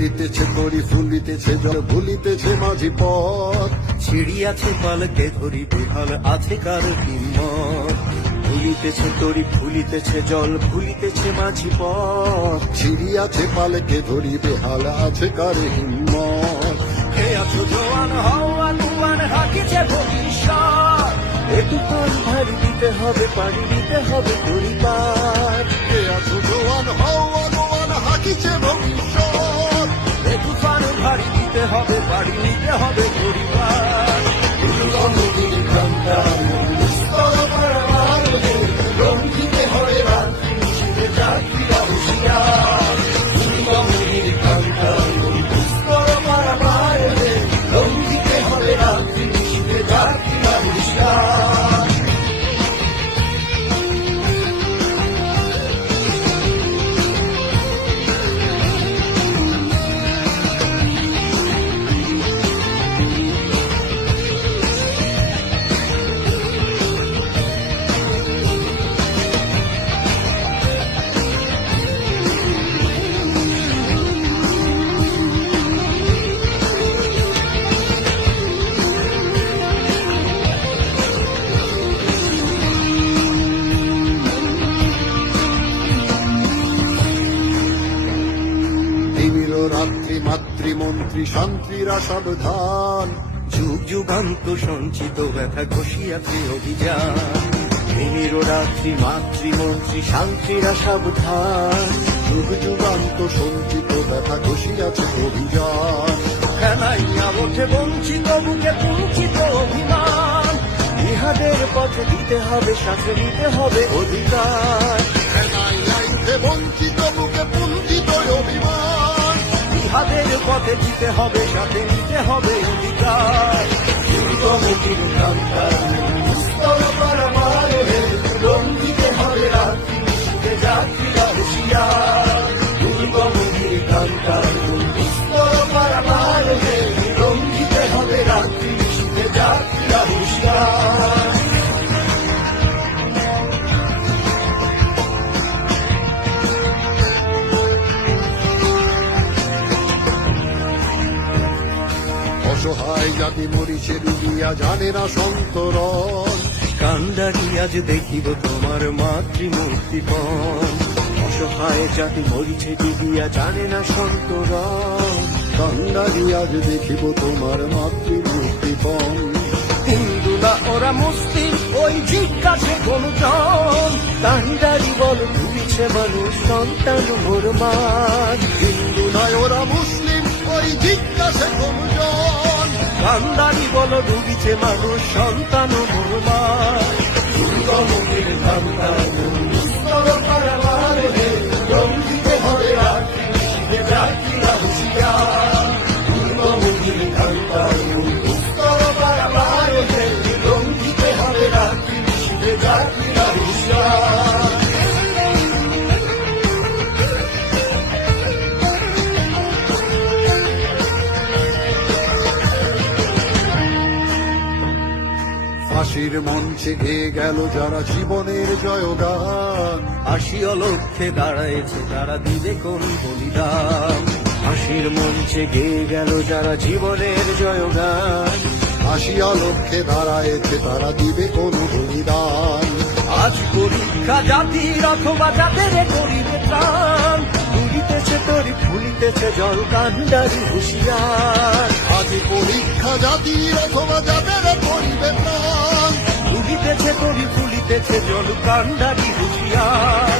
দুলিতেছে তরি ফুলিতেছে জল ভুলিতেছে মাঝি পথ। ছিড়িয়াছে পালকে ধরি বেহাল আছে কার হিম্মত? ফুলিতেছে তরি ফুলিতেছে জল ভুলিতেছে মাঝি পথ। ছিড়িয়াছে পালকে ধরি বেহাল আছে কারে হিম্মত? কে আছো জোয়ান হওয়া তুয়ান হাকিছে ভবিষ্যৎ। ভারী দিতে হবে পাড়ি দিতে হবে পরিবার মাতৃমন্ত্রী শান্তিরা সাবধান। যুগ যুগান্ত সঞ্চিত ব্যথা ঘষিয়াছে অভিযান। দিনের রাত্রি মাতৃমন্ত্রী শান্তিরা সাবধান। যুগ যুগান্ত সঞ্চিত ব্যথা ঘষিয়াছে অভিযান। খেলাইয়া ওঠে বঞ্চিত বুকে পুঞ্চিত অভিমান। ইহাদের পথে দিতে হবে সাথে নিতে হবে অধিকার। লাইতে বঞ্চিত বুকে পুঞ্জিত অভিমান। ইহাদের পথে দিতে হবে সাথে নিতে হবে অধিকার। দুর্গমতির কান্তার পারাবার জাতি ডুবিয়া জানে না সন্তরণ। কান্দারি আজ দেখিব তোমার মাতৃমূর্তিপণ। অসহায় জাতি মরিছে ডুবিয়া জানে না সন্তরণ। কান্দারি আজ দেখিব তোমার মাতৃমূর্তিপণ। হিন্দু না ওরা মুসলিম ওই জিজ্ঞাসে কোন জন কান্দারি বল ডুবিছে মানুষ সন্তান মোর মার হিন্দু নয় ওরা মুসলিম ওই জিজ্ঞাসে কোনজন কান্দারি বল ডুবিছে মানুষ সন্তান মার দুর্গমুখের কান্দার ফাঁসির মঞ্চে গেয়ে গেল যারা জীবনের জয়গান। আসিয়া লক্ষ্যে দাঁড়াইছে তারা দিবে কোন বলিদান। হাসির মঞ্চে গেয়ে গেল যারা জীবনের জয়গান। আসিয়া লক্ষ্যে দাঁড়ায়েছে তারা দিবে কোন বলিদান। আজ পরীক্ষা জাতির অথবা যাদের করিবে ফুলিতেছে তরি ফুলিতেছে জল কান্ডারি হুশিয়ার। আজ পরীক্ষা জাতির অথবা যাদের করিবে প্রাণ ফুলিতেছে তরি ফুলিতেছে জল কান্ডারি হুশিয়ার।